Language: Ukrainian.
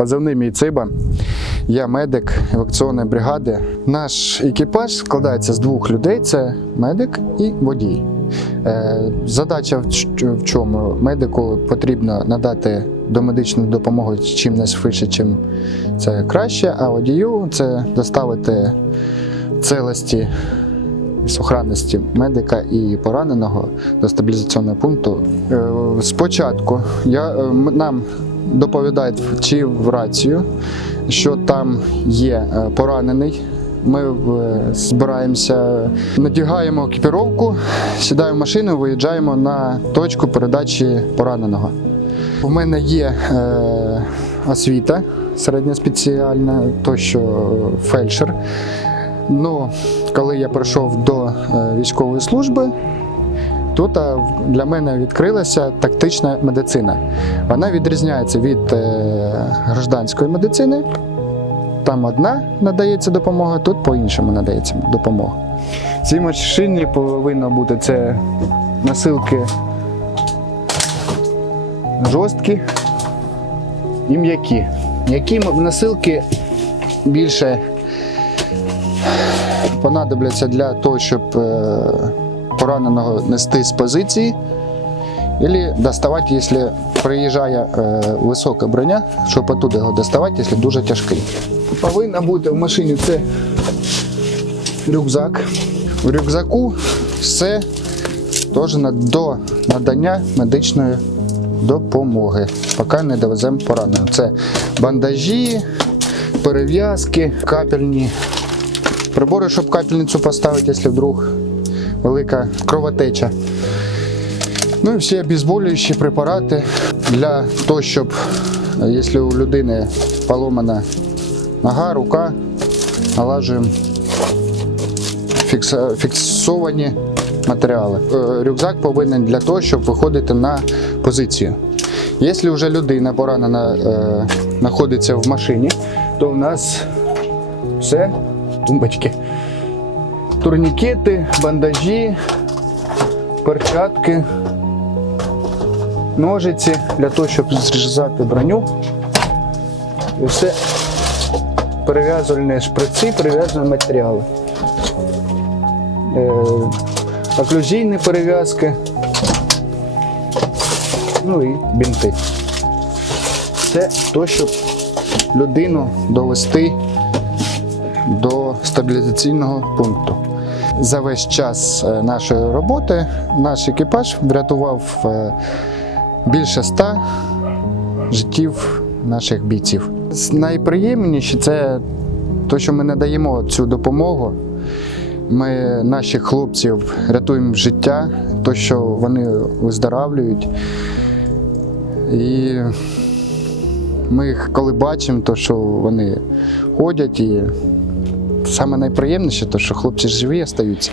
позивний мій Циба. Я медик евакуаційної бригади. Наш екіпаж складається з двох людей: це медик і водій. Е, Задача в чому? Медику потрібно надати домедичну допомогу чим найшвидше, чим це краще, а водію це доставити целості і сохранності медика і пораненого до стабілізаційного пункту. Е, Спочатку я, е, нам доповідають чи в рацію, що там є е, поранений. Ми е, збираємося, надягаємо екіпіровку, сідаємо в машину, виїжджаємо на точку передачі пораненого. У мене є е, освіта середньоспеціальна, то що фельдшер. Ну, коли я прийшов до е, військової служби, тут для мене відкрилася тактична медицина. Вона відрізняється від е, гражданської медицини. Там одна надається допомога, тут по-іншому надається допомога. В цій машині повинно бути це насилки жорсткі і м'які. М'які насилки більше понадобляться для того, щоб е, пораненого нести з позиції, або доставати, якщо приїжджає е, висока броня, щоб оттуда його доставати, якщо дуже тяжкий. Повинна бути в машині це рюкзак. В рюкзаку все теж до надання медичної допомоги, поки не довеземо пораненого. Це бандажі, перев'язки, капельні прибори, щоб капельницю поставити, якщо вдруг велика кровотеча. Ну і всі обезболюючі препарати для того, щоб якщо у людини поломана нога, рука, налажуємо фіксовані матеріали. Е, Рюкзак повинен для того, щоб виходити на позицію. Якщо вже людина поранена е, знаходиться в машині, то в нас все тумбочки. Турнікети, бандажі, перчатки, ножиці для того, щоб зрізати броню. І все перев'язувальні шприці, перев'язувальні матеріали. Е, оклюзійні перев'язки. Ну і бінти. Це то, щоб людину довести до стабілізаційного пункту. За весь час е, нашої роботи наш екіпаж врятував е, більше ста життів наших бійців. Найприємніше це те, що ми надаємо цю допомогу. Ми наших хлопців рятуємо життя, то, що вони виздоравлюють. І ми їх коли бачимо, то що вони ходять і саме найприємніше, то що хлопці живі остаються.